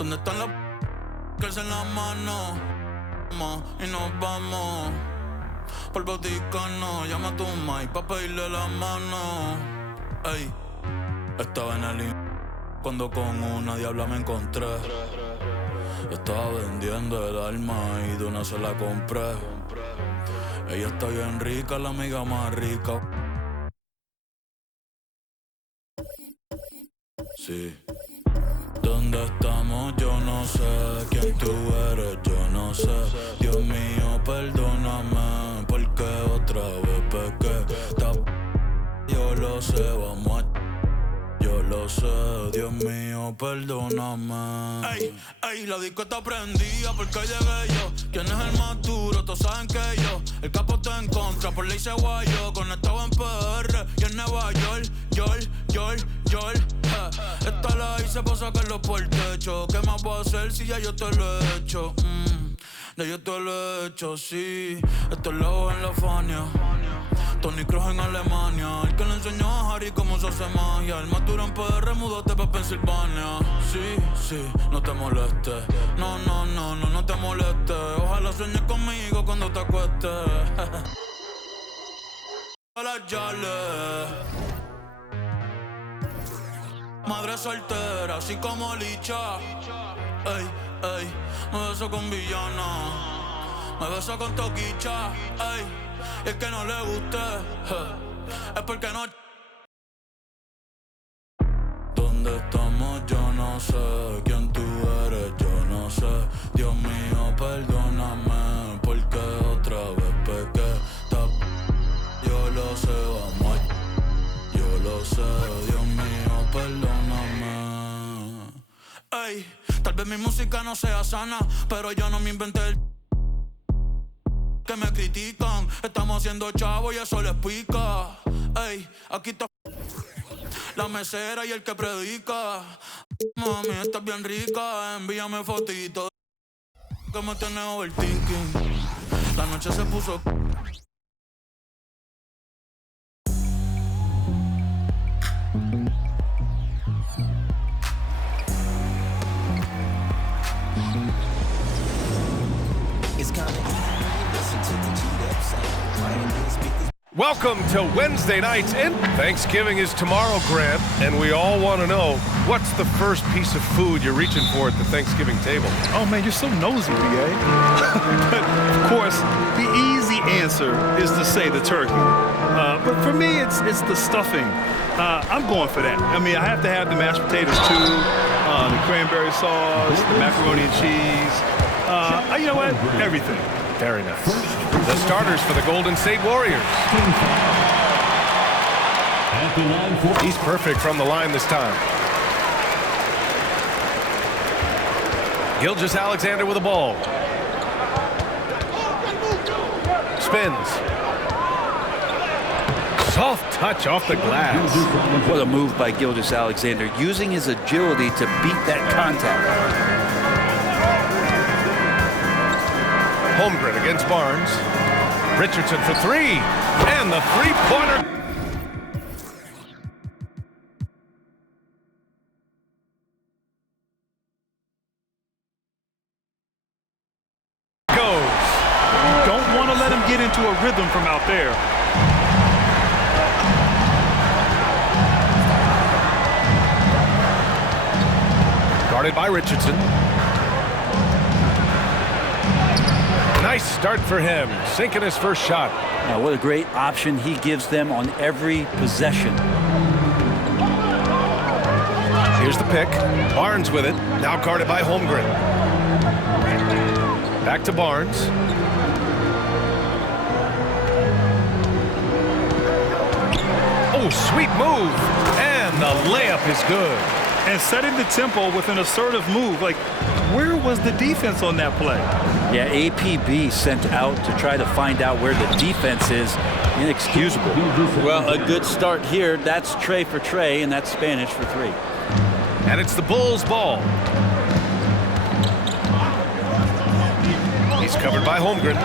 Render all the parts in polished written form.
¿Dónde están los que alzan la mano? Y nos vamos por Vaticano. Llama a tu mai pa' pedirle la mano. Ey, estaba en el cuando con una diabla me encontré. Estaba vendiendo el alma y de una se la compré. Ella está bien rica, la amiga más rica. Sí. ¿Dónde estamos? Yo no sé. ¿Quién tú eres? Yo no sé. Dios mío, perdóname, porque otra vez pequé. Yo lo sé, vamos a... Yo lo sé, Dios mío, perdóname. Ey, ey, la disco está prendida porque llegué yo. ¿Quién es el más duro? Todos saben que yo. El capo está en contra, por ley se guayó. Conectado en PR y en Nueva York. Esta la hice pa' sacarlo por el techo. ¿Qué más puedo hacer si ya yo te lo he hecho? Ya yo te lo he hecho, sí. Estos lejos en la Fania. Tony Kroos en Alemania. El que le enseñó a Harry cómo se hace magia. El más duro en PR, múdate pa' Pensilvania. Sí, no te molestes. No te molestes. Ojalá sueñes conmigo cuando te acuestes. Hola, Yale. Madre soltera, así como Licha. Ey, me beso con villana. Me beso con Toquicha. Ey, y el que no le guste es porque no. ¿Dónde estamos? Yo no sé. ¿Quién tú eres? Yo no sé. Dios mío, perdóname, porque otra vez pequé. Yo lo sé, vamos. Yo lo sé, Dios mío, perdóname. Ey, tal vez mi música no sea sana, pero yo no me inventé el que me critican. Estamos haciendo chavo y eso les pica. Ey, aquí está la mesera y el que predica. Mami, estás bien rica, envíame fotitos que me tiene overthinking. La noche se puso. Welcome to Wednesday nights, and Thanksgiving is tomorrow, Grant, and we all want to know, what's the first piece of food you're reaching for at the Thanksgiving table? Oh man, you're so nosy, B.A. But of course, the easy answer is to say the turkey. But for me, it's the stuffing. I'm going for that. I mean, I have to have the mashed potatoes too, the cranberry sauce, the macaroni and cheese. You know what? Everything. Very nice. The starters for the Golden State Warriors. He's perfect from the line this time. Gilgeous-Alexander with the ball. Spins. Soft touch off the glass. What a move by Gilgeous-Alexander, using his agility to beat that contact. Holmgren against Barnes. Richardson for three. And the three-pointer. Goes. Don't want to let him get into a rhythm from out there. Guarded by Richardson. Nice start for him, sinking his first shot. Now, what a great option he gives them on every possession. Here's the pick. Barnes with it. Now guarded by Holmgren. Back to Barnes. Oh, sweet move. And the layup is good. And setting the tempo with an assertive move. Like, where was the defense on that play? Yeah, APB sent out to try to find out where the defense is. Inexcusable. Well, a good start here. That's Trey for Trey, and that's Spanish for three. And it's the Bulls' ball. He's covered by Holmgren.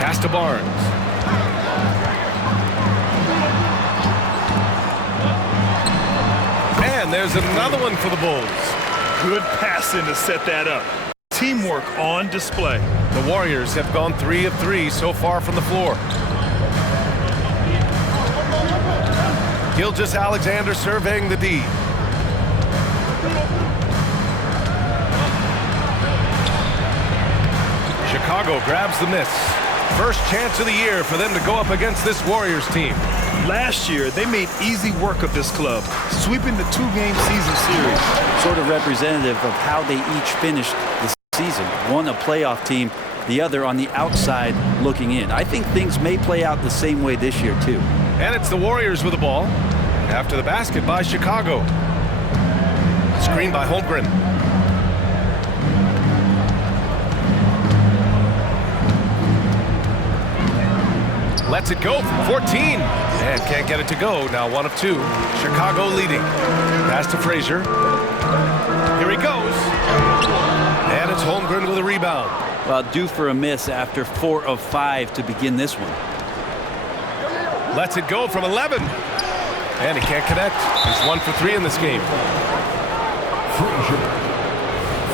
Pass to Barnes. And there's another one for the Bulls. Good passing to set that up. Teamwork on display. The Warriors have gone 3 of 3 so far from the floor. Gilgeous-Alexander surveying the D. Chicago grabs the miss. First chance of the year for them to go up against this Warriors team. Last year, they made easy work of this club, sweeping the 2-game season series. Sort of representative of how they each finished the season. One a playoff team, the other on the outside looking in. I think things may play out the same way this year, too. And it's the Warriors with the ball. After the basket by Chicago. Screen by Holmgren. Lets it go from 14. And can't get it to go. Now 1 of 2. Chicago leading. Pass to Frazier. Here he goes. And it's Holmgren with a rebound. Well, due for a miss after 4 of 5 to begin this one. Lets it go from 11. And he can't connect. He's 1 for 3 in this game. Frazier.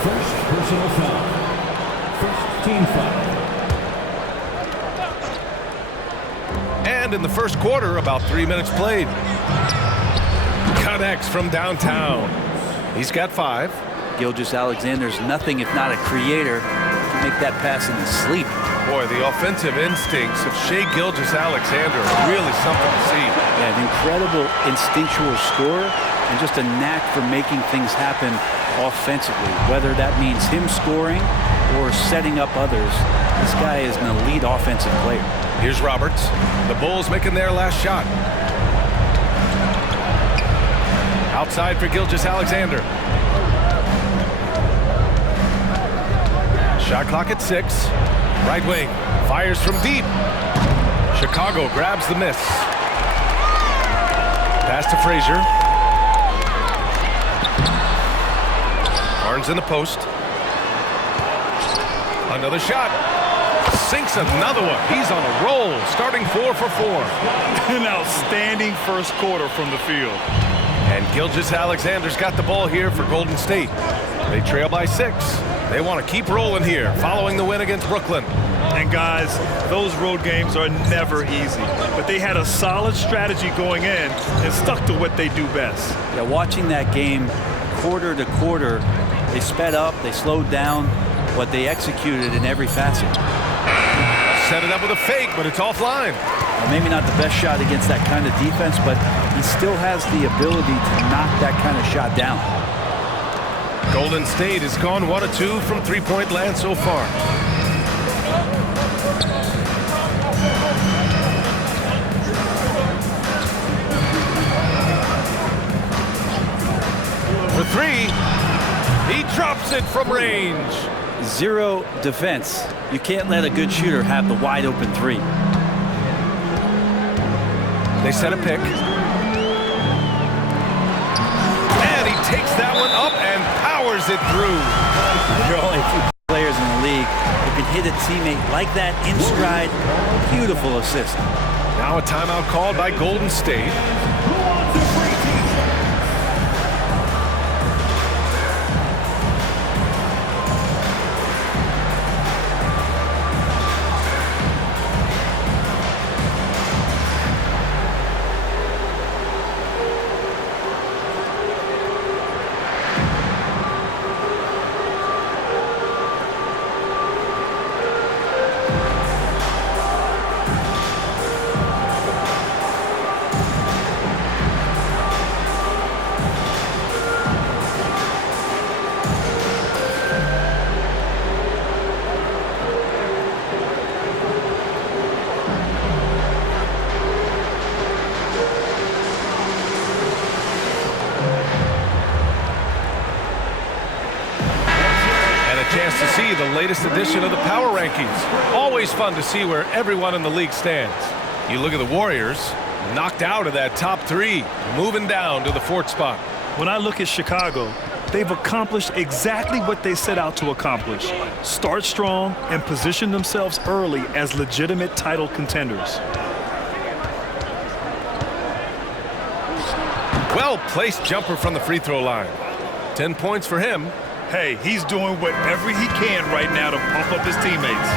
First personal foul. First team foul. And in the first quarter, about 3 minutes played. Connects from downtown. He's got 5. Gilgeous-Alexander's nothing if not a creator. To make that pass in his sleep. Boy, the offensive instincts of Shai Gilgeous-Alexander are really something to see. Yeah, an incredible instinctual scorer and just a knack for making things happen offensively. Whether that means him scoring or setting up others, this guy is an elite offensive player. Here's Roberts. The Bulls making their last shot. Outside for Gilgeous-Alexander. Shot clock at 6. Right wing. Fires from deep. Chicago grabs the miss. Pass to Frazier. Barnes in the post. Another shot. Sinks another one. He's on a roll, starting 4 for 4. An outstanding first quarter from the field. And Gilgeous-Alexander's got the ball here for Golden State. They trail by 6. They want to keep rolling here, following the win against Brooklyn. And guys, those road games are never easy. But they had a solid strategy going in and stuck to what they do best. Yeah, watching that game quarter to quarter, they sped up, they slowed down, but they executed in every facet. Set it up with a fake, but it's offline. Well, maybe not the best shot against that kind of defense, but he still has the ability to knock that kind of shot down. Golden State has gone 1 of 2 from three-point land so far. For 3, he drops it from range. 0 defense. You can't let a good shooter have the wide open 3. They set a pick. And he takes that one up and powers it through. There are only a few players in the league who can hit a teammate like that in stride. Beautiful assist. Now a timeout called by Golden State. Chance to see the latest edition of the Power Rankings. Always fun to see where everyone in the league stands. You look at the Warriors, knocked out of that top 3, moving down to the 4th spot. When I look at Chicago, they've accomplished exactly what they set out to accomplish. Start strong and position themselves early as legitimate title contenders. Well-placed jumper from the free throw line. 10 points for him. Hey, he's doing whatever he can right now to pump up his teammates.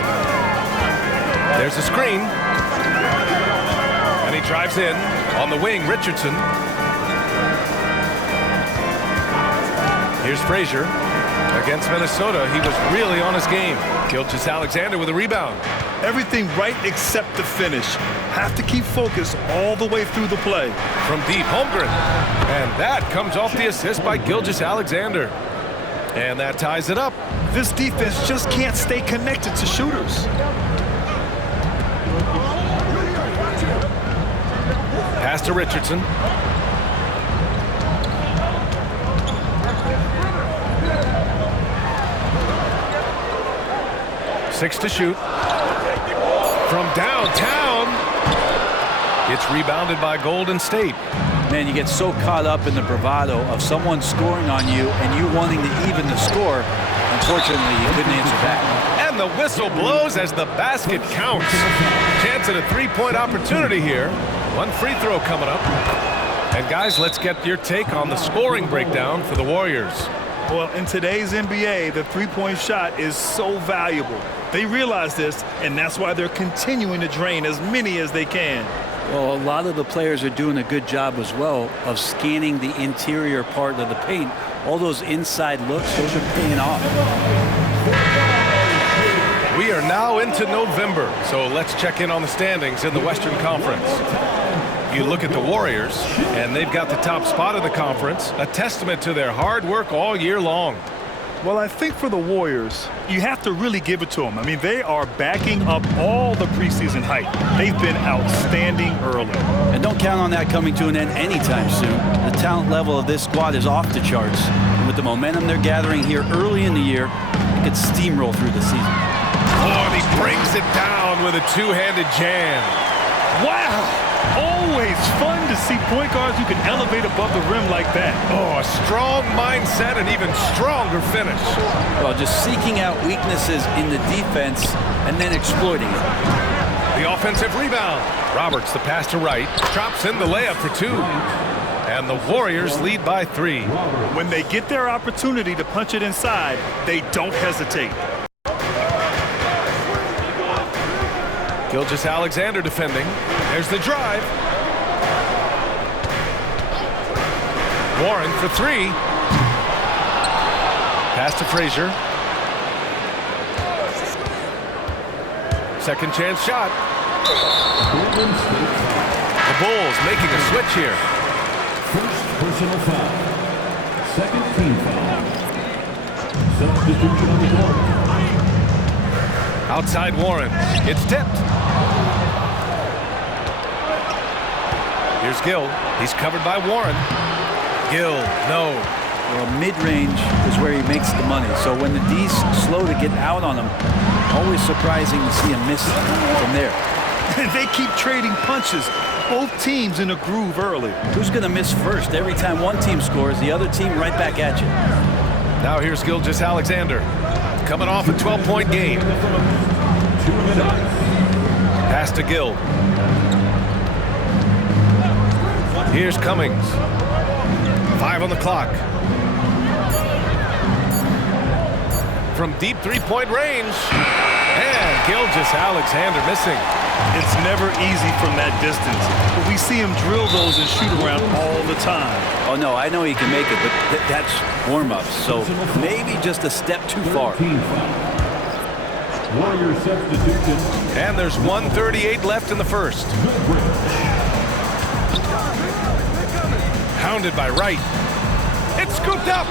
There's a screen. And he drives in on the wing, Richardson. Here's Frazier. Against Minnesota, he was really on his game. Gilgeous-Alexander with a rebound. Everything right except the finish. Have to keep focused all the way through the play. From deep, Holmgren. And that comes off the assist by Gilgeous-Alexander. And that ties it up. This defense just can't stay connected to shooters. Pass to Richardson. Six to shoot. From downtown. It's rebounded by Golden State. Man, you get so caught up in the bravado of someone scoring on you and you wanting to even the score. Unfortunately, you couldn't answer back. And the whistle blows as the basket counts. Chance at a three-point opportunity here. One free throw coming up. And guys, let's get your take on the scoring breakdown for the Warriors. Well, in today's NBA, the three-point shot is so valuable. They realize this, and that's why they're continuing to drain as many as they can. Well, a lot of the players are doing a good job as well of scanning the interior part of the paint. All those inside looks, those are paying off. We are now into November, so let's check in on the standings in the Western Conference. You look at the Warriors, and they've got the top spot of the conference, a testament to their hard work all year long. Well, I think for the Warriors, you have to really give it to them. I mean, they are backing up all the preseason hype. They've been outstanding early. And don't count on that coming to an end anytime soon. The talent level of this squad is off the charts. And with the momentum they're gathering here early in the year, they could steamroll through the season. Oh, and he brings it down with a two-handed jam. Wow! Always fun to see point guards who can elevate above the rim like that. Oh, a strong mindset and even stronger finish. Well, just seeking out weaknesses in the defense and then exploiting it. The offensive rebound. Roberts, the pass to Wright, drops in the layup for two. And the Warriors lead by 3. When they get their opportunity to punch it inside, they don't hesitate. Gilgeous-Alexander defending. There's the drive. Warren for 3. Pass to Frazier. Second chance shot. The Bulls making a switch here. First personal foul. Second team foul. Substitution on the court. Outside Warren. It's tipped. Here's Gill. He's covered by Warren. Gill, no. Well, mid-range is where he makes the money. So when the D's slow to get out on him, always surprising to see him miss from there. They keep trading punches. Both teams in a groove early. Who's going to miss first? Every time one team scores, the other team right back at you. Now here's Gilgeous-Alexander. Coming off a 12-point game. Pass to Gill. Here's Cummings. 5 on the clock. From deep three-point range. And Gilgeous-Alexander missing. It's never easy from that distance. But we see him drill those and shoot around all the time. Oh, no, I know he can make it, but that's warm-ups. So maybe just a step too far. Warrior substitution. And there's 1:38 left in the first. Hounded by Wright. It's scooped up.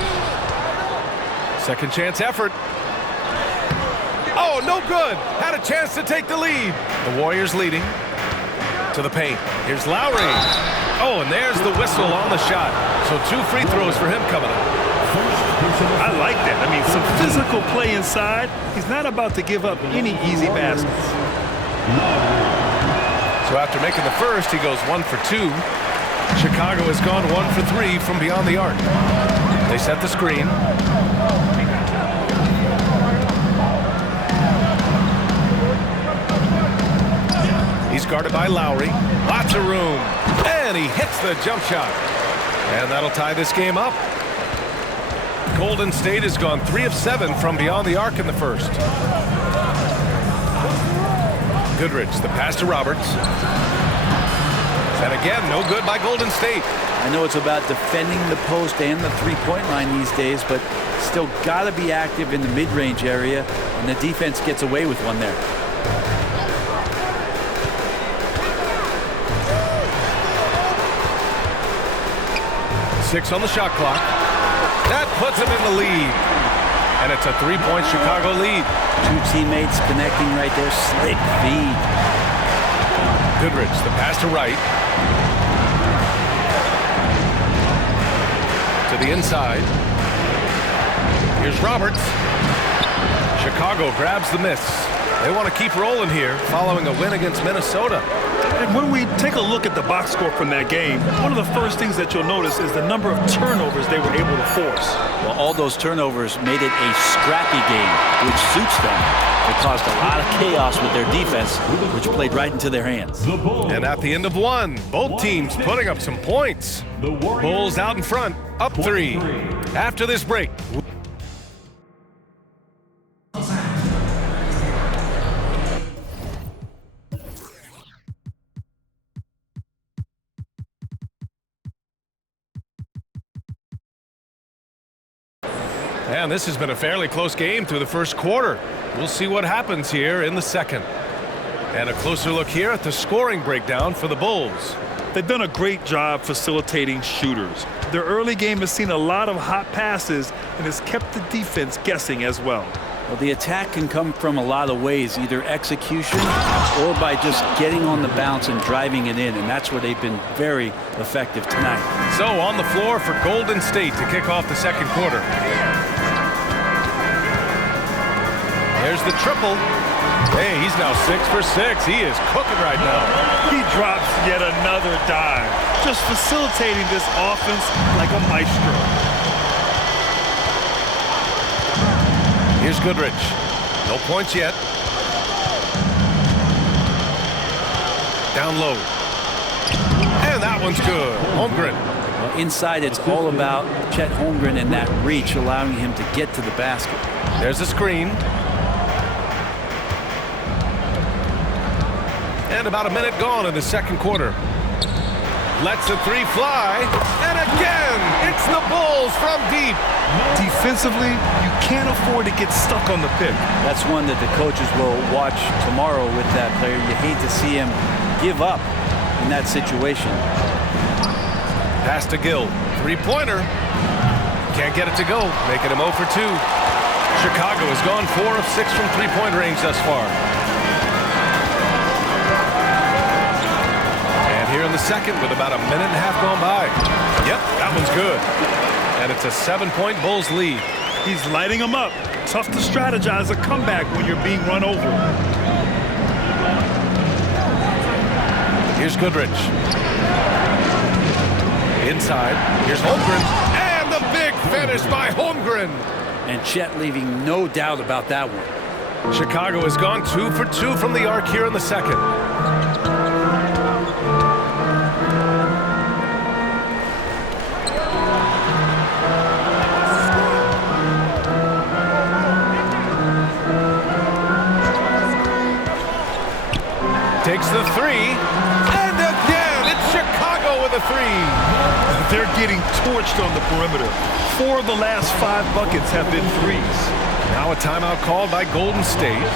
Second chance effort. Oh, no good. Had a chance to take the lead. The Warriors leading to the paint. Here's Lowry. Oh, and there's the whistle on the shot. So 2 free throws for him coming up. I like that. I mean, some physical play inside. He's not about to give up any easy baskets. So after making the first, he goes 1 for 2. Chicago has gone 1 for 3 from beyond the arc. They set the screen. He's guarded by Lowry. Lots of room. And he hits the jump shot. And that'll tie this game up. Golden State has gone 3 of 7 from beyond the arc in the first. Goodrich, the pass to Roberts. And again, no good by Golden State. I know it's about defending the post and the three-point line these days, but still got to be active in the mid-range area, and the defense gets away with one there. Six on the shot clock. That puts him in the lead. And it's a three-point Chicago lead. Two teammates connecting right there. Slick feed. Goodrich, the pass to Wright. To the inside. Here's Roberts. Chicago grabs the miss. They want to keep rolling here following a win against Minnesota. And when we take a look at the box score from that game, one of the first things that you'll notice is the number of turnovers they were able to force. Well, all those turnovers made it a scrappy game, which suits them. It caused a lot of chaos with their defense, which played right into their hands. And at the end of one, both teams putting up some points. Bulls out in front, up 3. After this break. And this has been a fairly close game through the first quarter. We'll see what happens here in the second. And a closer look here at the scoring breakdown for the Bulls. They've done a great job facilitating shooters. Their early game has seen a lot of hot passes and has kept the defense guessing as well. Well, the attack can come from a lot of ways, either execution or by just getting on the bounce and driving it in, and that's where they've been very effective tonight. So on the floor for Golden State to kick off the second quarter. There's the triple. Hey, he's now 6 for 6. He is cooking right now. He drops yet another dime, just facilitating this offense like a maestro. Here's Goodrich. No points yet. Down low. And that one's good. Holmgren. Well, inside, it's all about Chet Holmgren and that reach, allowing him to get to the basket. There's the screen. And about a minute gone in the second quarter. Lets the three fly. And again, it's the Bulls from deep. Defensively, you can't afford to get stuck on the pick. That's one that the coaches will watch tomorrow with that player. You hate to see him give up in that situation. Pass to Gill. Three-pointer. Can't get it to go, making him 0 for 2. Chicago has gone 4 of 6 from three-point range thus far. Here in the second with about a minute and a half gone by. Yep, that one's good. And it's a 7-point Bulls lead. He's lighting them up. Tough to strategize a comeback when you're being run over. Here's Goodrich. Inside. Here's Holmgren. And the big finish by Holmgren. And Chet leaving no doubt about that one. Chicago has gone 2 for 2 from the arc here in the second. Takes the three, and again, it's Chicago with a three. They're getting torched on the perimeter. 4 of the last 5 buckets have been threes. Now a timeout called by Golden State.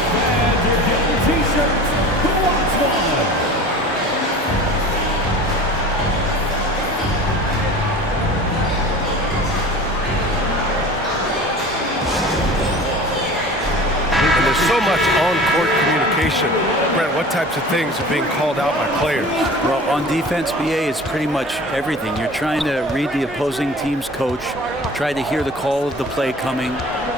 So much on-court communication. Brent, what types of things are being called out by players? Well, on defense, BA, it's pretty much everything. You're trying to read the opposing team's coach, try to hear the call of the play coming,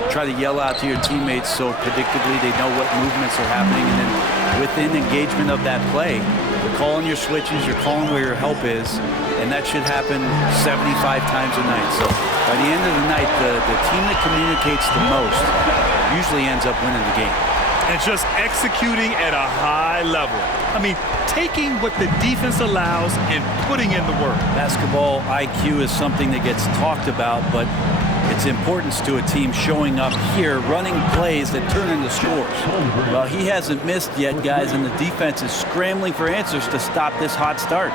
try to yell out to your teammates so predictably they know what movements are happening, and then within engagement of that play, you're calling your switches, you're calling where your help is, and that should happen 75 times a night. So by the end of the night, the team that communicates the most usually ends up winning the game. And just executing at a high level. I mean, taking what the defense allows and putting in the work. Basketball IQ is something that gets talked about, but its importance to a team showing up here, running plays that turn into scores. Well, he hasn't missed yet, guys, and the defense is scrambling for answers to stop this hot start.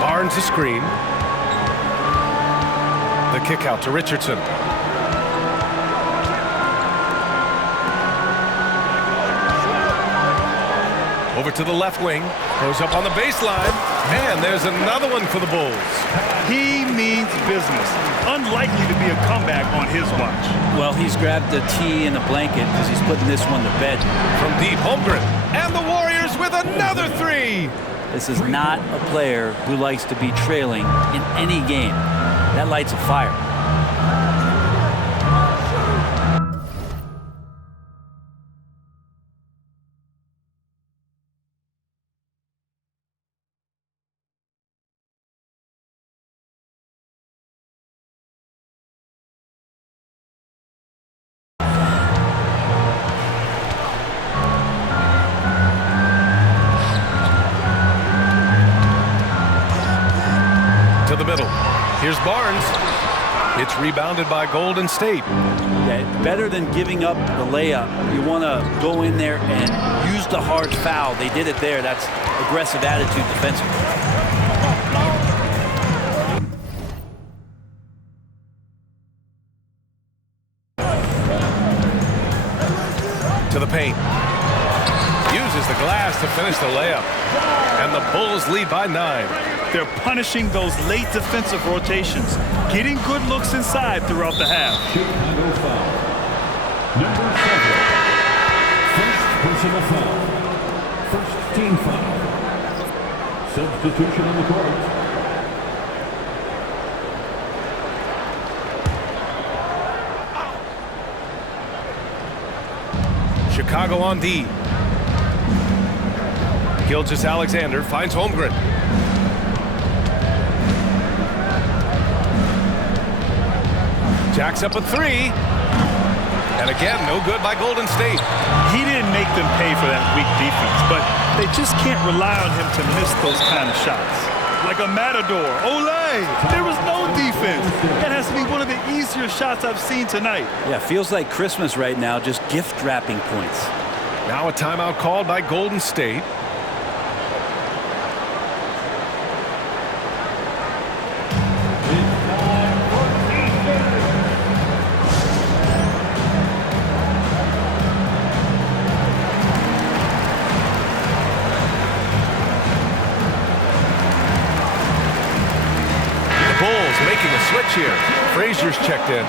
Barnes a screen. The kick out to Richardson. Over to the left wing, goes up on the baseline, and there's another one for the Bulls. He means business. Unlikely to be a comeback on his watch. Well, he's grabbed a tee and a blanket because he's putting this one to bed. From deep, Holmgren, and the Warriors with another three. This is not a player who likes to be trailing in any game. That lights a fire. To the middle. Here's Barnes. It's rebounded by Golden State. Yeah, better than giving up the layup. You want to go in there and use the hard foul. They did it there. That's aggressive attitude defensively. To the paint. Uses the glass to finish the layup. And the Bulls lead by 9. They're punishing those late defensive rotations, getting good looks inside throughout the half. Chicago foul. Number 7. First personal foul. First team foul. Substitution on the court. Chicago on D. Gilgeous-Alexander finds Holmgren. Jacks up a three. And again, no good by Golden State. He didn't make them pay for that weak defense, but they just can't rely on him to miss those kind of shots. Like a matador. Olay! There was no defense. That has to be one of the easier shots I've seen tonight. Yeah, feels like Christmas right now, just gift wrapping points. Now a timeout called by Golden State. Making a switch here. Frazier's checked in.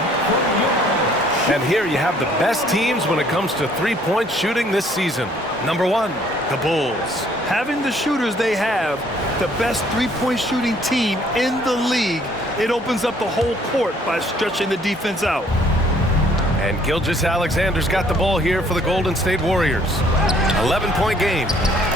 And here you have the best teams when it comes to three-point shooting this season. Number 1, the Bulls. Having the shooters they have, the best three-point shooting team in the league, it opens up the whole court by stretching the defense out. And Gilgeous-Alexander's got the ball here for the Golden State Warriors. 11-point game.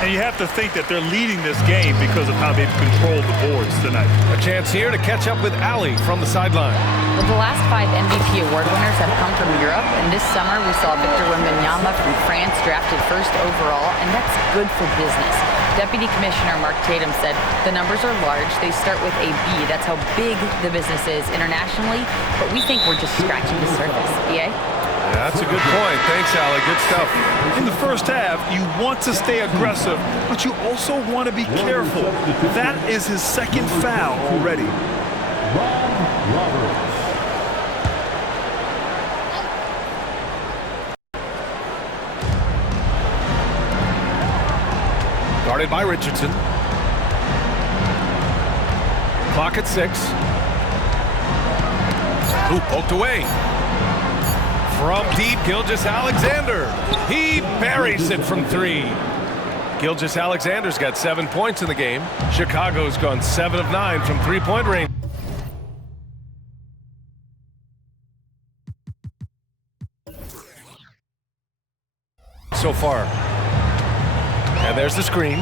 And you have to think that they're leading this game because of how they've controlled the boards tonight. A chance here to catch up with Ali from the sideline. Well, the last 5 MVP award winners have come from Europe, and this summer we saw Victor Wembanyama from France drafted first overall, and that's good for business. Deputy Commissioner Mark Tatum said the numbers are large. They start with a B. That's how big the business is internationally, but we think we're just scratching the surface. EA? Yeah, that's a good point. Thanks, Ali. Good stuff. In the first half, you want to stay aggressive, but you also want to be careful. That is his second foul already. Rob Roberts. Guarded by Richardson. Clock at 6. Ooh, poked away. From deep, Gilgeous-Alexander. He buries it from 3. Gilgeous-Alexander's got 7 points in the game. Chicago's gone 7 of 9 from three-point range. So far. And there's the screen.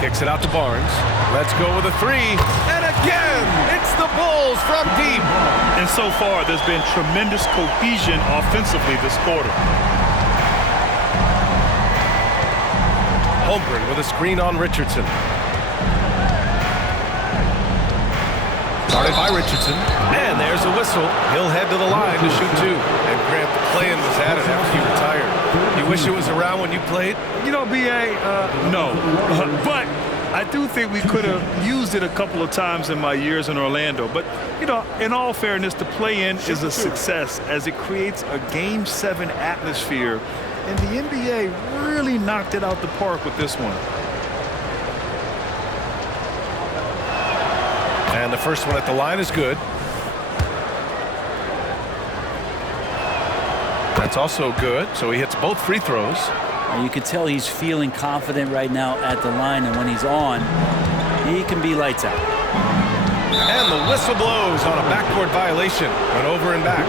Kicks it out to Barnes. Let's go with a 3. And again, it's the Bulls from deep. And so far, there's been tremendous cohesion offensively this quarter. Holmgren with a screen on Richardson. Started by Richardson, and there's a whistle. He'll head to the line to shoot two. And Grant, the play-in was added after you retired. You wish it was around when you played? You know, B.A., no. But I do think we could have used it a couple of times in my years in Orlando. But, you know, in all fairness, the play-in is a success as it creates a Game 7 atmosphere. And the NBA really knocked it out the park with this one. And the first one at the line is good. That's also good. So he hits both free throws. And you can tell he's feeling confident right now at the line, and when he's on, he can be lights out. And the whistle blows on a backcourt violation. Went over and back.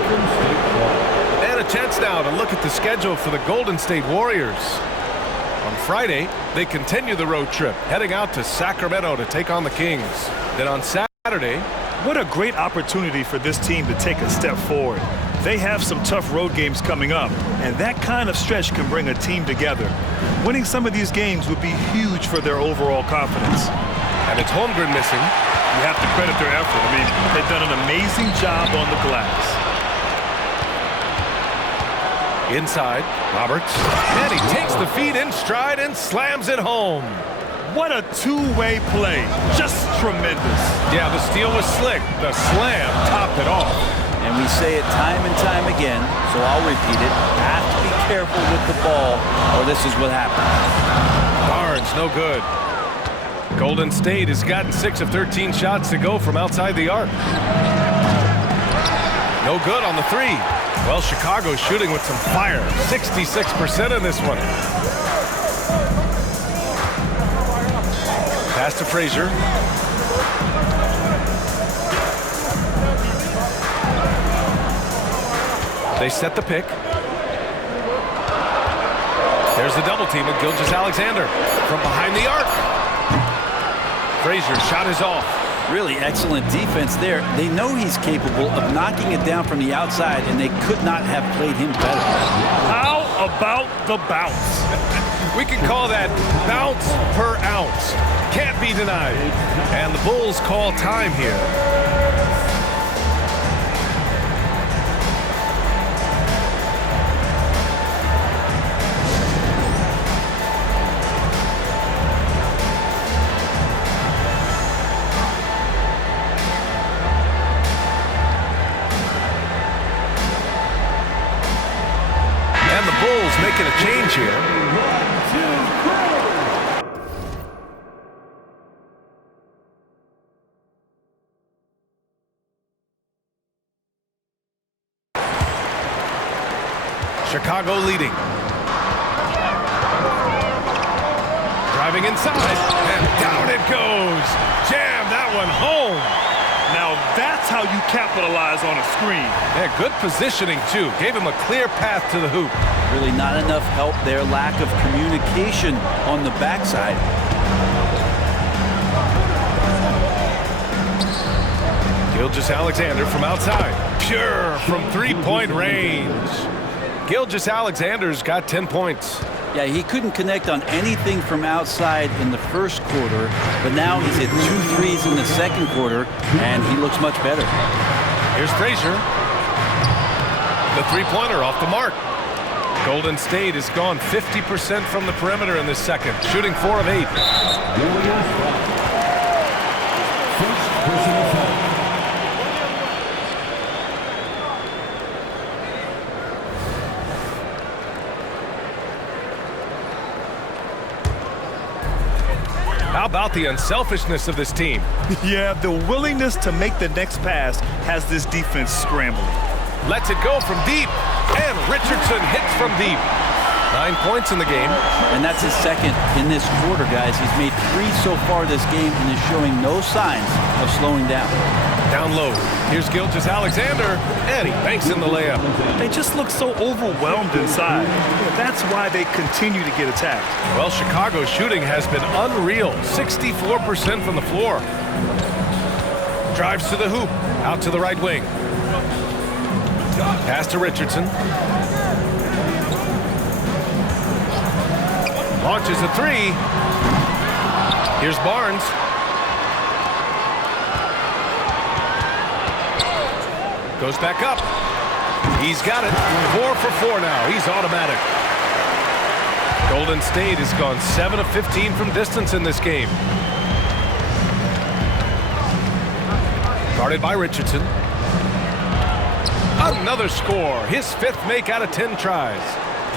And a chance now to look at the schedule for the Golden State Warriors. On Friday, they continue the road trip, heading out to Sacramento to take on the Kings. Then on Saturday, what a great opportunity for this team to take a step forward. They have some tough road games coming up, and that kind of stretch can bring a team together. Winning some of these games would be huge for their overall confidence. And it's Holmgren missing. You have to credit their effort. I mean, they've done an amazing job on the glass. Inside, Roberts. And he takes the feed in stride and slams it home. What a two-way play. Just tremendous. Yeah, the steal was slick. The slam topped it off. And we say it time and time again, so I'll repeat it. Have to be careful with the ball, or this is what happens. Barnes, no good. Golden State has gotten 6 of 13 shots to go from outside the arc. No good on the three. Well, Chicago's shooting with some fire. 66% in this one. Pass to Frazier. They set the pick. There's the double team of Gilgeous-Alexander from behind the arc. Frazier shot is off. Really excellent defense there. They know he's capable of knocking it down from the outside, and they could not have played him better. How about the bounce? We can call that bounce per ounce. Can't be denied. And the Bulls call time here. And the Bulls making a change here. Chicago leading. Driving inside, and down it goes. Jam that one home. Now that's how you capitalize on a screen. Yeah, good positioning, too. Gave him a clear path to the hoop. Really not enough help there. Lack of communication on the backside. Gilgeous-Alexander from outside. Pure from three-point range. Gilgeous-Alexander's got 10 points. Yeah, he couldn't connect on anything from outside in the first quarter, but now he's hit 2 threes in the second quarter, and he looks much better. Here's Frazier. The three-pointer off the mark. Golden State has gone 50% from the perimeter in this second, shooting 4 of 8. First personal foul. How about the unselfishness of this team? Yeah, the willingness to make the next pass has this defense scrambling. Lets it go from deep, and Richardson hits from deep. 9 points in the game. And that's his second in this quarter, guys. He's made 3 so far this game and is showing no signs of slowing down. Down low. Here's Gilgeous-Alexander, and he banks in the layup. They just look so overwhelmed inside. That's why they continue to get attacked. Well, Chicago's shooting has been unreal. 64% from the floor. Drives to the hoop. Out to the right wing. Pass to Richardson. Launches a three. Here's Barnes. Goes back up. He's got it. 4 for 4 now. He's automatic. Golden State has gone 7 of 15 from distance in this game. Guarded by Richardson. Another score. His 5th make out of 10 tries.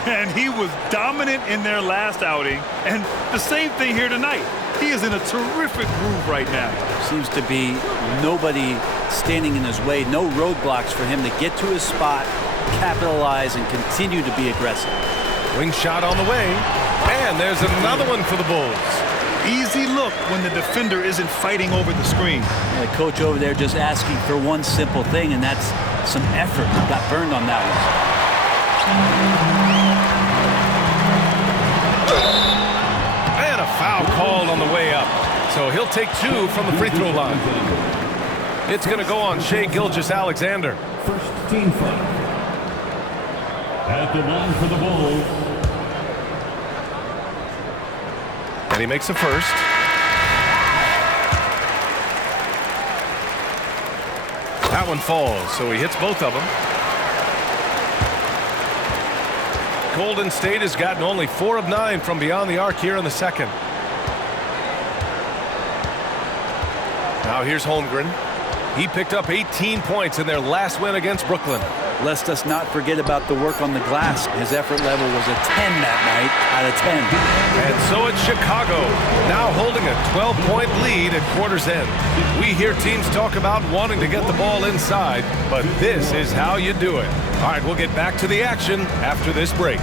And he was dominant in their last outing. And the same thing here tonight. He is in a terrific groove right now. Seems to be nobody standing in his way. No roadblocks for him to get to his spot, capitalize, and continue to be aggressive. Wing shot on the way. And there's another one for the Bulls. Easy look when the defender isn't fighting over the screen. The coach over there just asking for one simple thing, and that's some effort. Got burned on that one. And a foul called on the way up. So he'll take 2 from the free throw line. It's going to go on Shai Gilgeous-Alexander. First team foul. At the line for the Bulls. And he makes a first. That one falls, so he hits both of them. Golden State has gotten only 4 of 9 from beyond the arc here in the second. Now here's Holmgren. He picked up 18 points in their last win against Brooklyn. Let's us not forget about the work on the glass. His effort level was a 10 that night out of 10. And so it's Chicago, now holding a 12-point lead at quarter's end. We hear teams talk about wanting to get the ball inside, but this is how you do it. All right, we'll get back to the action after this break.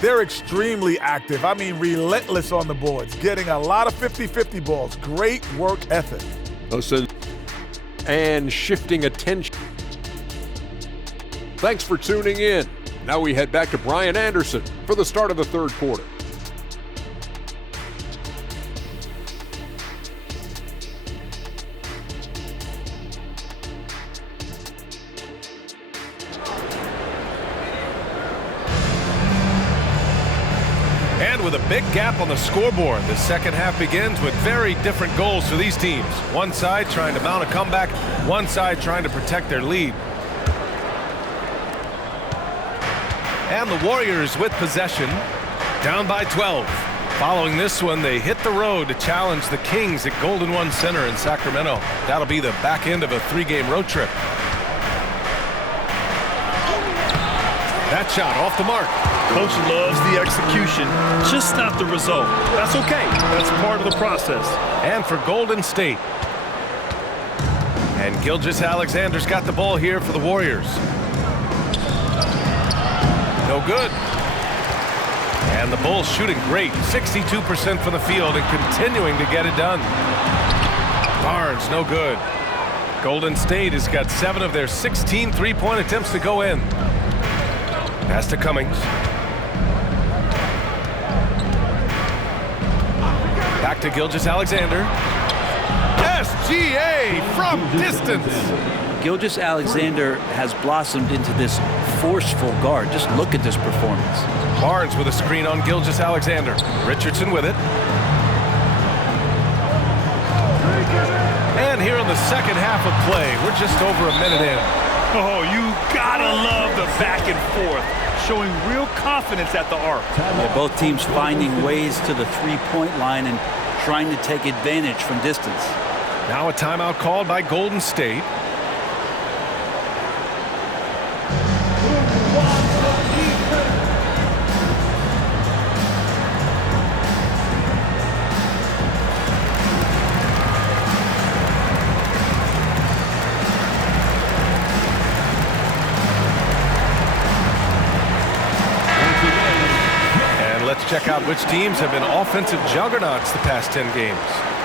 They're extremely active. I mean, relentless on the boards, getting a lot of 50-50 balls. Great work ethic. And shifting attention. Thanks for tuning in. Now we head back to Brian Anderson for the start of the third quarter. With a big gap on the scoreboard, the second half begins with very different goals for these teams. One side trying to mount a comeback, one side trying to protect their lead. And the Warriors with possession, down by 12. Following this one, they hit the road to challenge the Kings at Golden One Center in Sacramento. That'll be the back end of a 3-game road trip. That shot off the mark. Coach loves the execution, just not the result. That's okay. That's part of the process. And for Golden State. And Gilgeous-Alexander's got the ball here for the Warriors. No good. And the Bulls shooting great. 62% from the field and continuing to get it done. Barnes, no good. Golden State has got 7 of their 16 three-point attempts to go in. Pass to Cummings. Back to Gilgeous-Alexander. SGA from distance. Gilgeous-Alexander has blossomed into this forceful guard. Just look at this performance. Barnes with a screen on Gilgeous-Alexander. Richardson with it. And here in the second half of play, we're just over a minute in. Oh, you gotta love the back and forth, showing real confidence at the arc. Yeah, both teams finding ways to the three-point line and trying to take advantage from distance. Now a timeout called by Golden State. Check out which teams have been offensive juggernauts the past 10 games.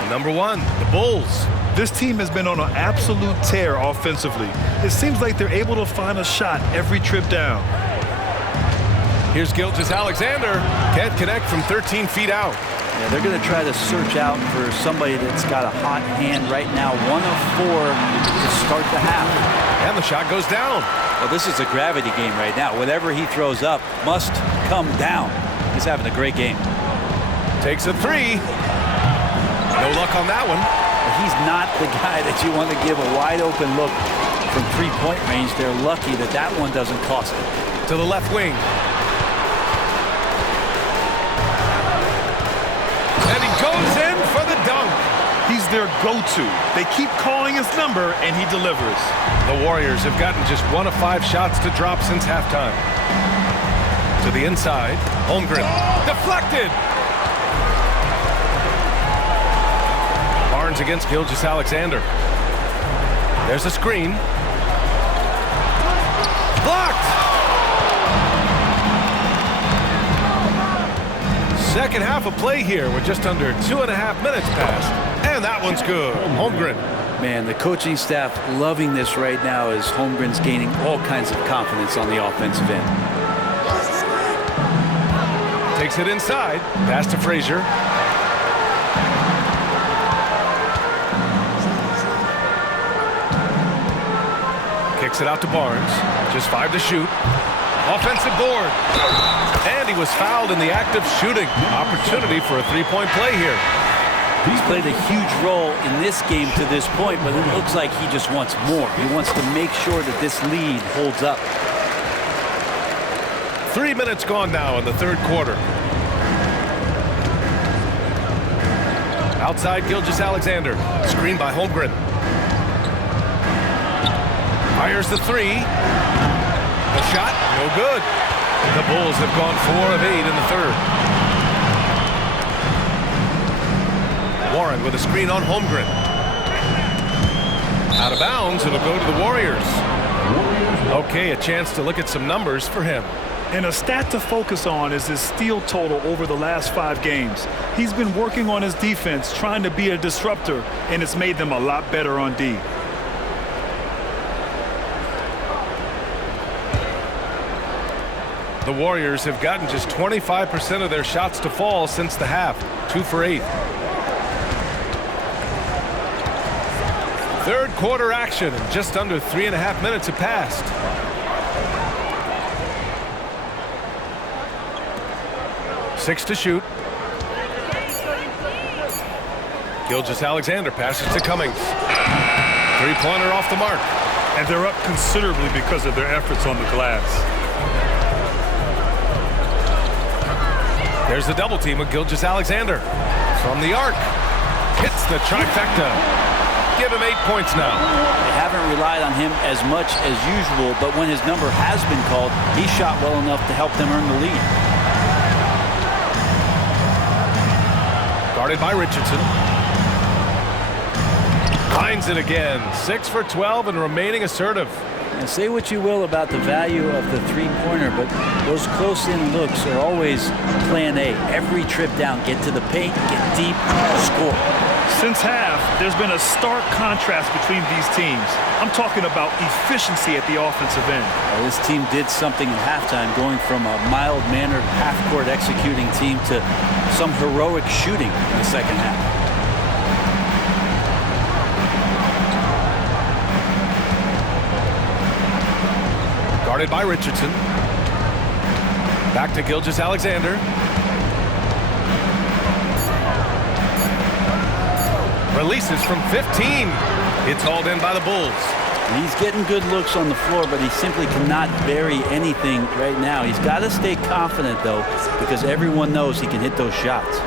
Number 1, the Bulls. This team has been on an absolute tear offensively. It seems like they're able to find a shot every trip down. Here's Gilgeous-Alexander. Can't connect from 13 feet out. Yeah, they're going to try to search out for somebody that's got a hot hand right now. 1 of 4 to start the half. And the shot goes down. Well, this is a gravity game right now. Whatever he throws up must come down. He's having a great game. Takes a 3. No luck on that one. He's not the guy that you want to give a wide open look from 3-point range. They're lucky that that one doesn't cost them. To the left wing. And he goes in for the dunk. He's their go-to. They keep calling his number, and he delivers. The Warriors have gotten just 1 of 5 shots to drop since halftime. To the inside. Holmgren. Deflected. Barnes against Gilgeous-Alexander. There's a screen. Blocked. Second half of play here. We're just under 2.5 minutes past. And that one's good. Holmgren. Man, the coaching staff loving this right now as Holmgren's gaining all kinds of confidence on the offensive end. Takes it inside. Pass to Frazier. Kicks it out to Barnes. Just 5 to shoot. Offensive board. And he was fouled in the act of shooting. Opportunity for a 3-point play here. He's played a huge role in this game to this point, but it looks like he just wants more. He wants to make sure that this lead holds up. 3 minutes gone now in the third quarter. Outside Gilgeous-Alexander. Screened by Holmgren. Fires the 3. The shot, no good. The Bulls have gone 4 of 8 in the third. Warren with a screen on Holmgren. Out of bounds, it'll go to the Warriors. Okay, a chance to look at some numbers for him. And a stat to focus on is his steal total over the last 5 games. He's been working on his defense, trying to be a disruptor, and it's made them a lot better on D. The Warriors have gotten just 25% of their shots to fall since the half. 2 for 8. Third quarter action, and just under 3.5 minutes have passed. Six to shoot. Gilgeous-Alexander passes to Cummings. 3-pointer off the mark. And they're up considerably because of their efforts on the glass. There's the double team with Gilgeous-Alexander. From the arc. Hits the trifecta. Give him 8 points now. They haven't relied on him as much as usual, but when his number has been called, he shot well enough to help them earn the lead. Guarded by Richardson. Finds it again. 6 for 12 and remaining assertive. And say what you will about the value of the 3-pointer, but those close-in looks are always plan A. Every trip down, get to the paint, get deep, score. Since half, there's been a stark contrast between these teams. I'm talking about efficiency at the offensive end. Well, this team did something at halftime, going from a mild-mannered half-court executing team to some heroic shooting in the second half. Guarded by Richardson. Back to Gilgeous-Alexander. Releases from 15. It's hauled in by the Bulls. He's getting good looks on the floor, but he simply cannot bury anything right now. He's got to stay confident, though, because everyone knows he can hit those shots.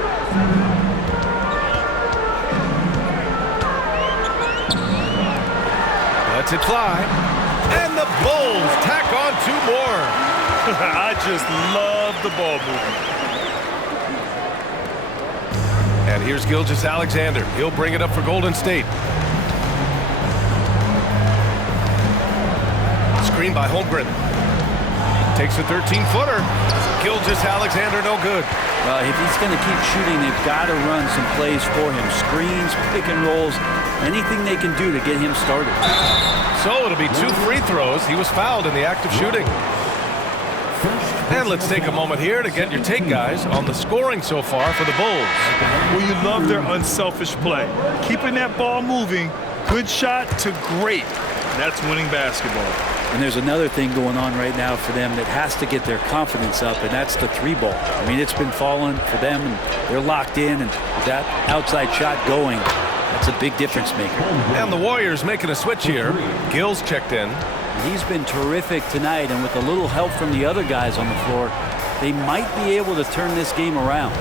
Lets it fly. And the Bulls tack on 2 more. I just love the ball movement. And here's Gilgeous-Alexander. He'll bring it up for Golden State. Screen by Holmgren. Takes a 13-footer. Gilgeous-Alexander no good. Well, if he's going to keep shooting, they've got to run some plays for him. Screens, pick and rolls, anything they can do to get him started. So it'll be 2 free throws. He was fouled in the act of shooting. And let's take a moment here to get your take, guys, on the scoring so far for the Bulls. Well, you love their unselfish play. Keeping that ball moving, good shot to great. That's winning basketball. And there's another thing going on right now for them that has to get their confidence up, and that's the three ball. I mean, it's been falling for them, and they're locked in, and with that outside shot going, that's a big difference maker. And the Warriors making a switch here. Gill's checked in. He's been terrific tonight, and with a little help from the other guys on the floor, they might be able to turn this game around.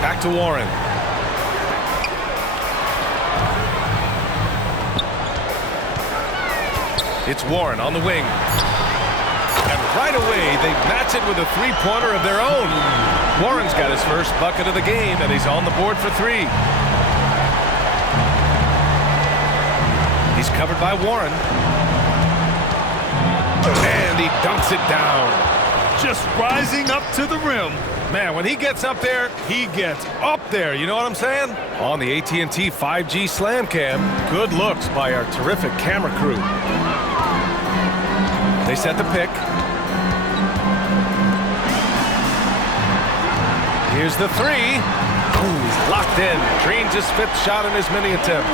Back to Warren. It's Warren on the wing. And right away, they match it with a three-pointer of their own. Warren's got his first bucket of the game, and he's on the board for three. He's covered by Warren. And he dunks it down. Just rising up to the rim. Man, when he gets up there, he gets up there. You know what I'm saying? On the AT&T 5G Slam Cam, good looks by our terrific camera crew. They set the pick. Here's the three. Ooh, he's locked in. Drains his fifth shot in as many attempts.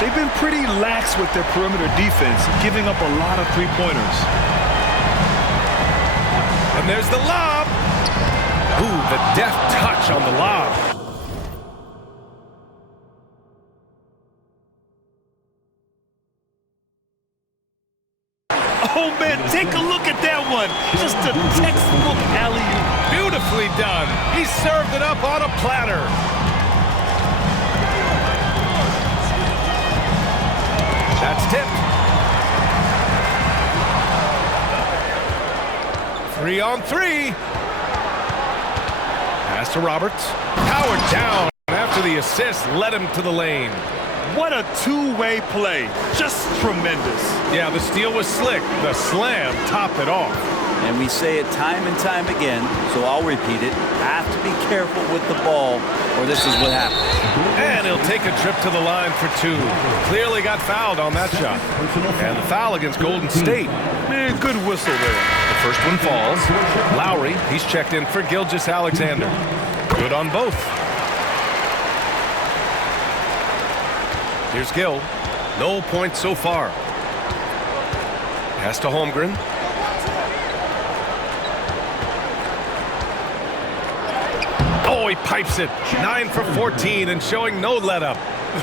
They've been pretty lax with their perimeter defense, giving up a lot of three-pointers. And there's the lob. Ooh, the deft touch on the lob. Oh, man, take a look at that one. Just a textbook alley-oop. Beautifully done. He served it up on a platter. That's tipped. 3 on 3. Pass to Roberts. Powered down after the assist led him to the lane. What a two-way play. Just tremendous. Yeah, the steal was slick. The slam topped it off. And we say it time and time again, so I'll repeat it. Have to be careful with the ball, or this is what happens. And he'll take a trip to the line for two. Clearly got fouled on that shot. And the foul against Golden State. Man, good whistle there. The first one falls. Lowry, he's checked in for Gilgeous-Alexander. Good on both. Here's Gill. No points so far. Pass to Holmgren. Oh, he pipes it. 9 for 14 and showing no let-up.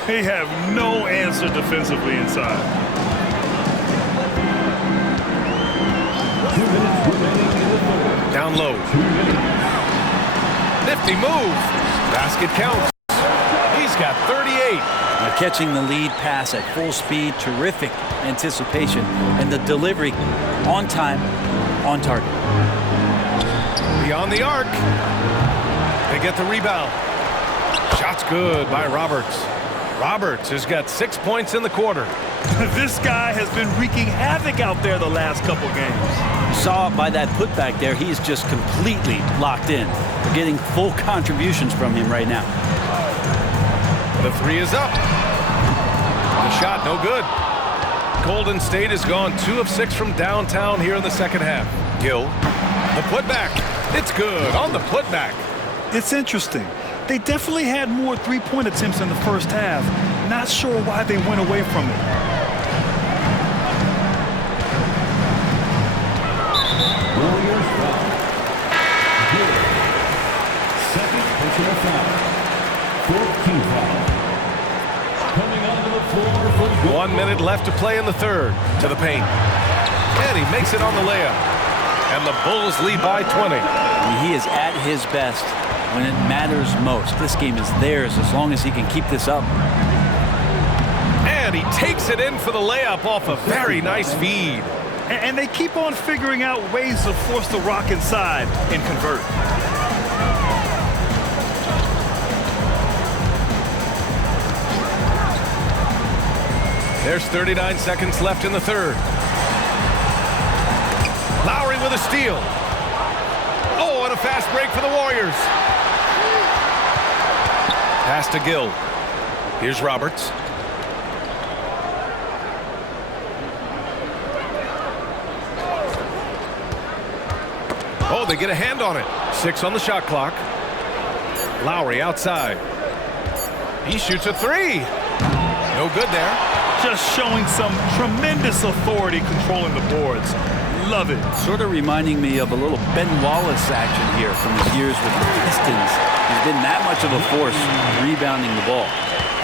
They have no answer defensively inside. Down low. Nifty move. Basket counts. He's got 38. Now catching the lead pass at full speed, terrific anticipation, and the delivery on time, on target. Beyond the arc. They get the rebound. Shot's good by Roberts. Roberts has got 6 points in the quarter. This guy has been wreaking havoc out there the last couple games. You saw it by that putback there. He's just completely locked in. We're getting full contributions from him right now. The three is up. The shot no good. Golden State has gone 2 of 6 from downtown here in the second half. Gill. The putback. It's good on the putback. It's interesting. They definitely had more three-point attempts in the first half. Not sure why they went away from it. Warriors foul. Second personal foul. 14 foul. Coming onto the floor for 1 minute left to play in the third. To the paint. And he makes it on the layup. And the Bulls lead by 20. I mean, he is at his best when it matters most. This game is theirs as long as he can keep this up. And he takes it in for the layup off a very nice feed. And they keep on figuring out ways to force the rock inside and convert. There's 39 seconds left in the third. Lowry with a steal. Oh, and a fast break for the Warriors. Pass to Gill. Here's Roberts. Oh, they get a hand on it. 6 on the shot clock. Lowry outside. He shoots a 3. No good there. Just showing some tremendous authority controlling the boards. Love it. Sort of reminding me of a little Ben Wallace action here from his years with the Pistons. He's been that much of a force rebounding the ball.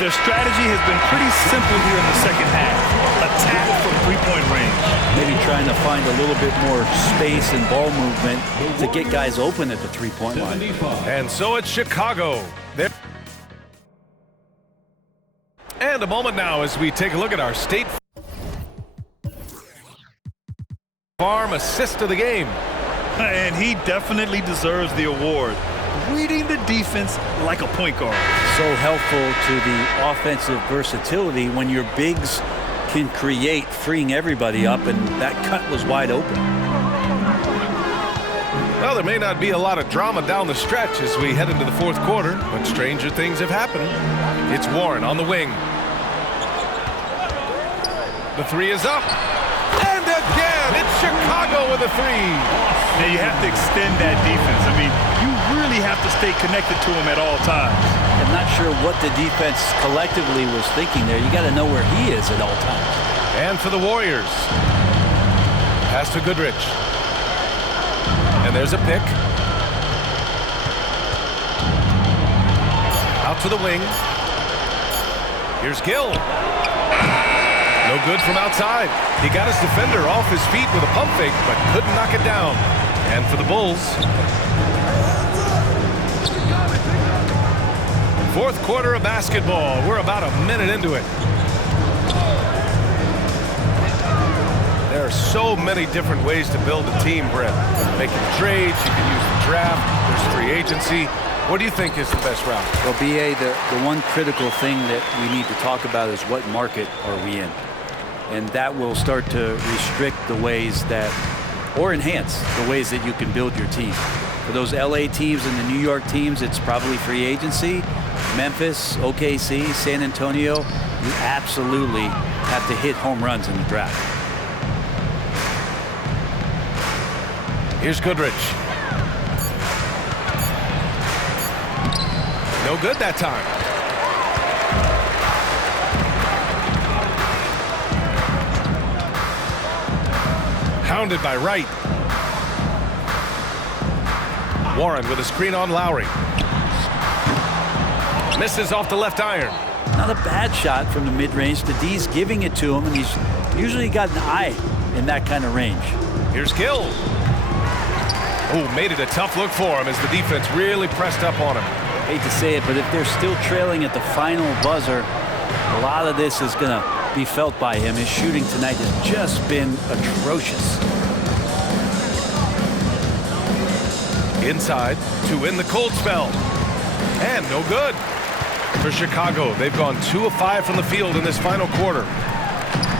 Their strategy has been pretty simple here in the second half. Attack from three-point range. Maybe trying to find a little bit more space and ball movement to get guys open at the three-point line. And so it's Chicago. And a moment now as we take a look at our State Farm assist of the game. And he definitely deserves the award. Reading the defense like a point guard. So helpful to the offensive versatility when your bigs can create, freeing everybody up, and that cut was wide open. Well, there may not be a lot of drama down the stretch as we head into the fourth quarter, but stranger things have happened. It's Warren on the wing. The 3 is up. And again, it's Chicago with a 3. Now you have to extend that defense. I mean, you really have to stay connected to him at all times. I'm not sure what the defense collectively was thinking there. You got to know where he is at all times. And for the Warriors, pass to Goodrich. And there's a pick. Out to the wing. Here's Gill. No good from outside. He got his defender off his feet with a pump fake, but couldn't knock it down. And for the Bulls, fourth quarter of basketball. We're about a minute into it. There are so many different ways to build a team, Brett. Making trades, you can use the draft, there's free agency. What do you think is the best route? Well, BA, the one critical thing that we need to talk about is what market are we in? And that will start to restrict the ways that, or enhance the ways that you can build your team. For those LA teams and the New York teams, it's probably free agency. Memphis, OKC, San Antonio, you absolutely have to hit home runs in the draft. Here's Goodrich. No good that time. Hounded by Wright. Warren with a screen on Lowry. Misses off the left iron. Not a bad shot from the mid-range. The D's giving it to him, and he's usually got an eye in that kind of range. Here's Gill. Oh, made it a tough look for him as the defense really pressed up on him. Hate to say it, but if they're still trailing at the final buzzer, a lot of this is going to be felt by him. His shooting tonight has just been atrocious. Inside to win the cold spell. And no good. For Chicago, they've gone 2 of 5 from the field in this final quarter.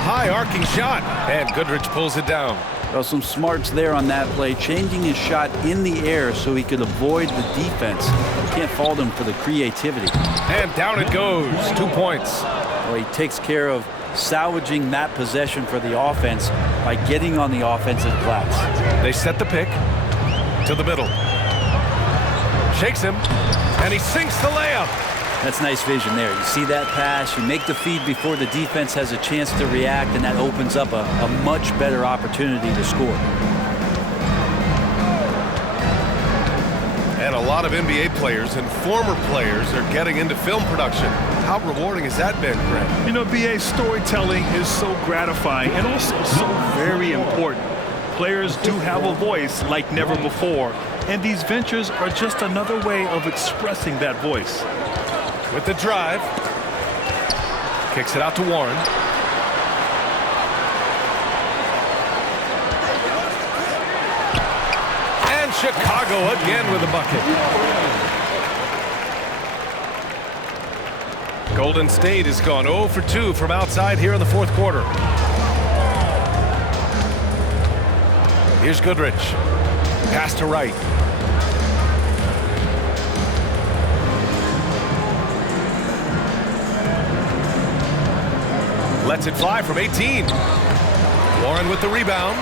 High arcing shot, and Goodrich pulls it down. Well, some smarts there on that play, changing his shot in the air so he could avoid the defense. You can't fault him for the creativity. And down it goes, 2 points. Well, he takes care of salvaging that possession for the offense by getting on the offensive glass. They set the pick to the middle. Shakes him, and he sinks the layup. That's nice vision there. You see that pass, you make the feed before the defense has a chance to react, and that opens up a much better opportunity to score. And a lot of NBA players and former players are getting into film production. How rewarding has that been, Greg? You know, BA, storytelling is so gratifying and also so very important. Players do have a voice like never before, and these ventures are just another way of expressing that voice. With the drive, kicks it out to Warren. And Chicago again with a bucket. Golden State has gone 0 for 2 from outside here in the fourth quarter. Here's Goodrich. Pass to Wright. Lets it fly from 18. Warren with the rebound.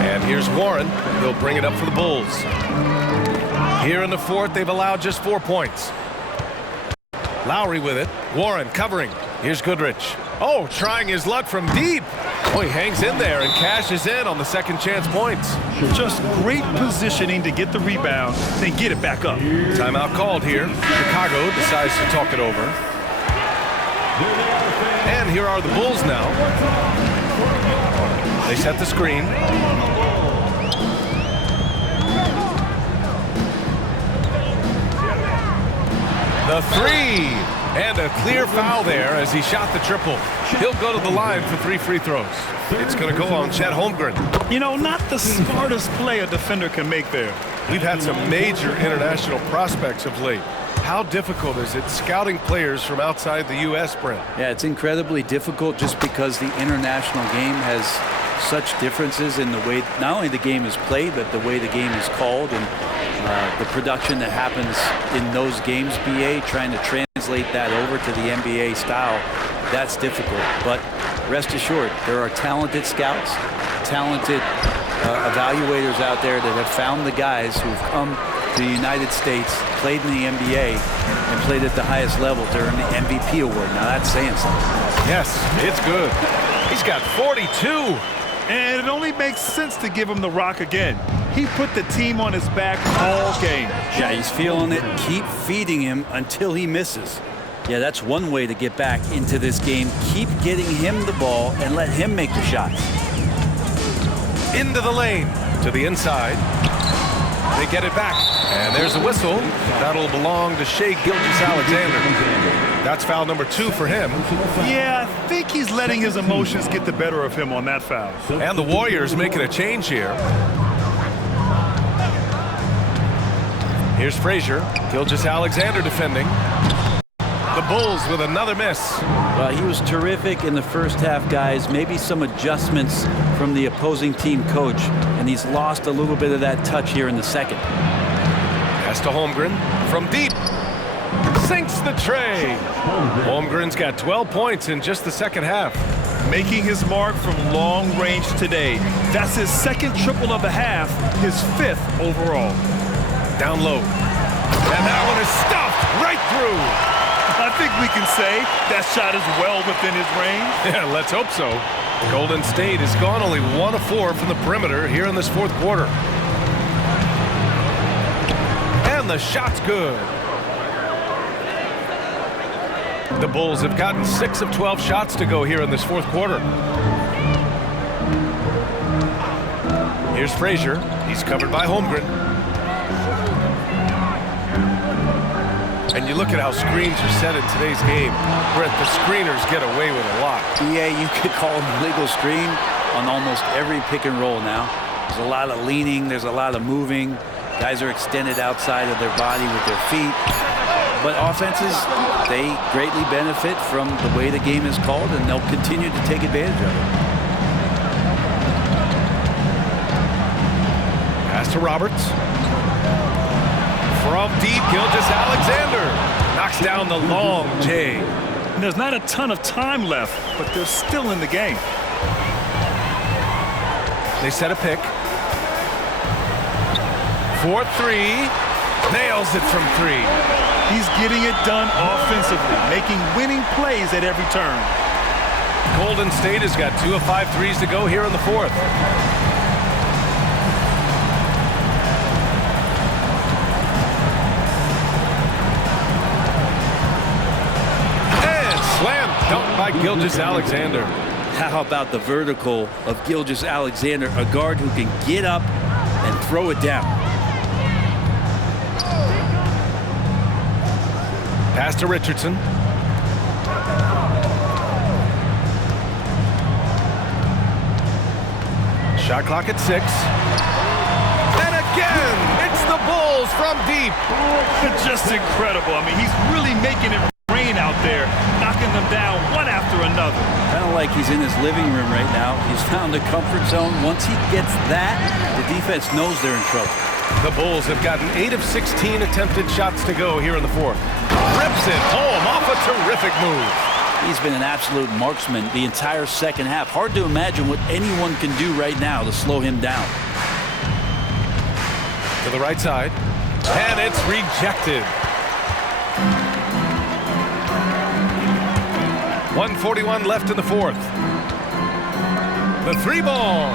And And here's Warren. He'll bring it up for the Bulls. Here in the fourth, they've allowed just 4 points. Lowry with it. Warren covering. Here's Goodrich. Oh, trying his luck from deep. Oh, he hangs in there and cashes in on the second chance points. Just great positioning to get the rebound, then get it back up. Timeout called here. Chicago decides to talk it over. And here are the Bulls now. They set the screen. The three. And a clear foul there as he shot the triple. He'll go to the line for 3 free throws. It's going to go on Chet Holmgren. You know, not the smartest play a defender can make there. We've had some major international prospects of late. How difficult is it scouting players from outside the U.S., Brent? Yeah, it's incredibly difficult just because the international game has such differences in the way not only the game is played, but the way the game is called and the production that happens in those games, BA, trying to translate that over to the NBA style, that's difficult. But rest assured, there are talented scouts, talented evaluators out there that have found the guys who've come to the United States, played in the NBA, and played at the highest level to earn the MVP award. Now that's saying something. Yes, it's good. He's got 42. And it only makes sense to give him the rock again. He put the team on his back all game. Yeah, he's feeling it. Keep feeding him until he misses. Yeah, that's one way to get back into this game. Keep getting him the ball and let him make the shots. Into the lane, to the inside. They get it back, and there's a whistle. That'll belong to Shai Gilgeous-Alexander. That's foul number 2 for him. Yeah, I think he's letting his emotions get the better of him on that foul. And the Warriors making a change here. Here's Frazier. Gilgeous-Alexander defending. The Bulls with another miss. Well, he was terrific in the first half, guys. Maybe some adjustments from the opposing team coach, and he's lost a little bit of that touch here in the second. Pass to Holmgren from deep. Sinks the tray. Holmgren's got 12 points in just the second half. Making his mark from long range today. That's his second triple of the half, his 5th overall. Down low. And that one is stuffed right through. I think we can say that shot is well within his range. Yeah, let's hope so. Golden State has gone only 1 of 4 from the perimeter here in this fourth quarter. And the shot's good. The Bulls have gotten 6 of 12 shots to go here in this fourth quarter. Here's Frazier. He's covered by Holmgren. And you look at how screens are set in today's game. Brent, the screeners get away with a lot. Yeah, you could call them a legal screen on almost every pick and roll now. There's a lot of leaning. There's a lot of moving. Guys are extended outside of their body with their feet. But offenses, they greatly benefit from the way the game is called, and they'll continue to take advantage of it. Pass to Roberts. From deep, Gilgeous-Alexander knocks down the long J. And there's not a ton of time left, but they're still in the game. They set a pick. 4-3. Nails it from 3. He's getting it done offensively, making winning plays at every turn. Golden State has got 2 of 5 threes to go here in the fourth. And slam dunk by Gilgeous-Alexander. How about the vertical of Gilgeous-Alexander, a guard who can get up and throw it down. Pass to Richardson. Shot clock at 6. And again, it's the Bulls from deep. Just incredible. I mean, he's really making it rain out there, knocking them down one after another. Kind of like he's in his living room right now. He's found a comfort zone. Once he gets that, the defense knows they're in trouble. The Bulls have gotten 8 of 16 attempted shots to go here in the fourth. Rips it home off a terrific move. He's been an absolute marksman the entire second half. Hard to imagine what anyone can do right now to slow him down. To the right side. And it's rejected. 1:41 left in the fourth. The three ball.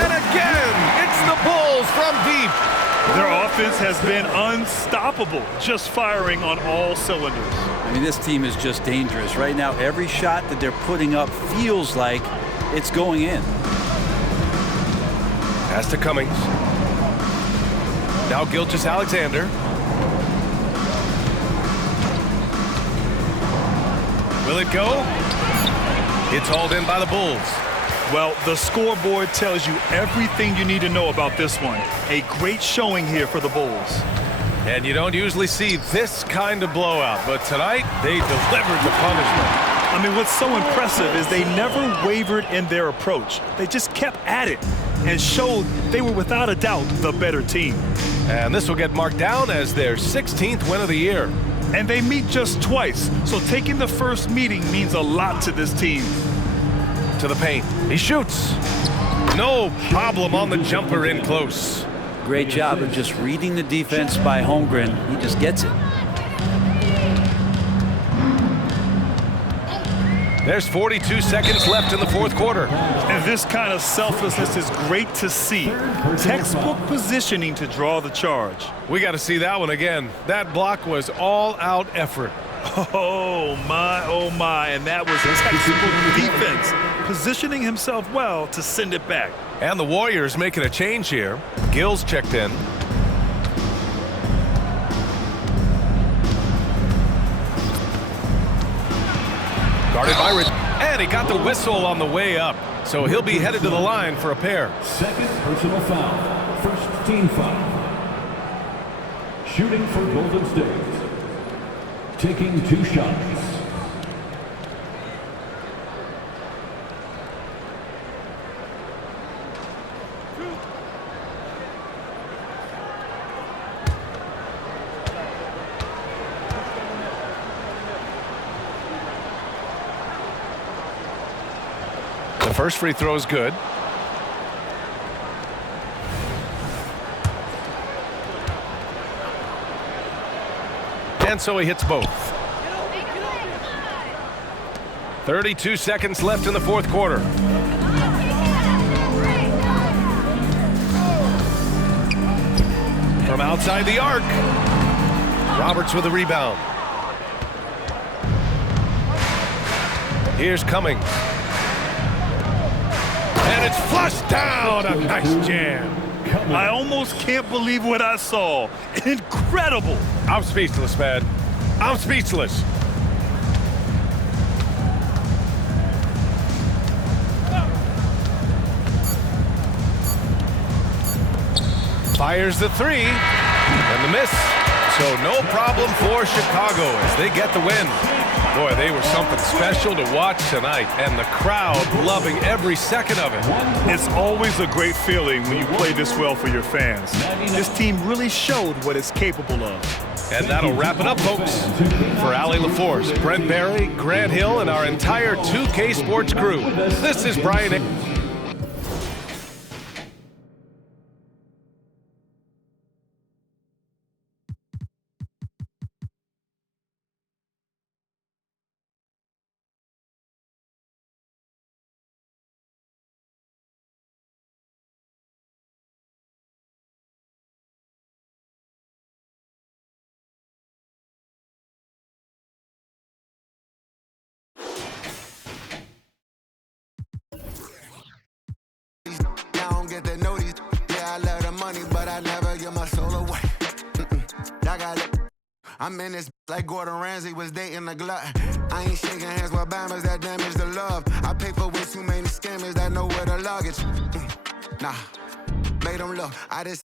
And again, it's the Bulls from deep. Their offense has been unstoppable, just firing on all cylinders. I mean, this team is just dangerous. Right now, every shot that they're putting up feels like it's going in. Pass to Cummings. Now Gilgeous-Alexander. Will it go? It's hauled in by the Bulls. Well, the scoreboard tells you everything you need to know about this one. A great showing here for the Bulls. And you don't usually see this kind of blowout, but tonight they delivered the punishment. I mean, what's so impressive is they never wavered in their approach. They just kept at it and showed they were without a doubt the better team. And this will get marked down as their 16th win of the year. And they meet just twice, so taking the first meeting means a lot to this team. To the paint. He shoots. No problem on the jumper in close. Great job of just reading the defense by Holmgren. He just gets it. There's 42 seconds left in the fourth quarter. And this kind of selflessness is great to see. Textbook positioning to draw the charge. We got to see that one again. That block was all-out effort. Oh, my, and that was textbook defense. Positioning himself well to send it back. And the Warriors making a change here. Gills checked in. Guarded by Rich. And he got the whistle on the way up. So he'll be headed to the line for a pair. Second personal foul. First team foul. Shooting for Golden State. Taking 2 shots. The first free throw is good. And so he hits both. 32 seconds left in the fourth quarter. From outside the arc. Roberts with a rebound. Here's Cummings. And it's flushed down. A nice jam. I almost can't believe what I saw. Incredible. I'm speechless, man. I'm speechless. Fires the three. And the miss. So no problem for Chicago as they get the win. Boy, they were something special to watch tonight, and the crowd loving every second of it. It's always a great feeling when you play this well for your fans. This team really showed what it's capable of. And that'll wrap it up, folks. For Allie LaForce, Brent Barry, Grant Hill, and our entire 2K Sports crew, this is Brian. Get the notice. Yeah, I love the money, but I never give my soul away. I got it. I'm in this like Gordon Ramsay was dating a glut. I ain't shaking hands with Bammers that damage the love. I pay for way too many scammers that know where the luggage. Nah, made them look. I just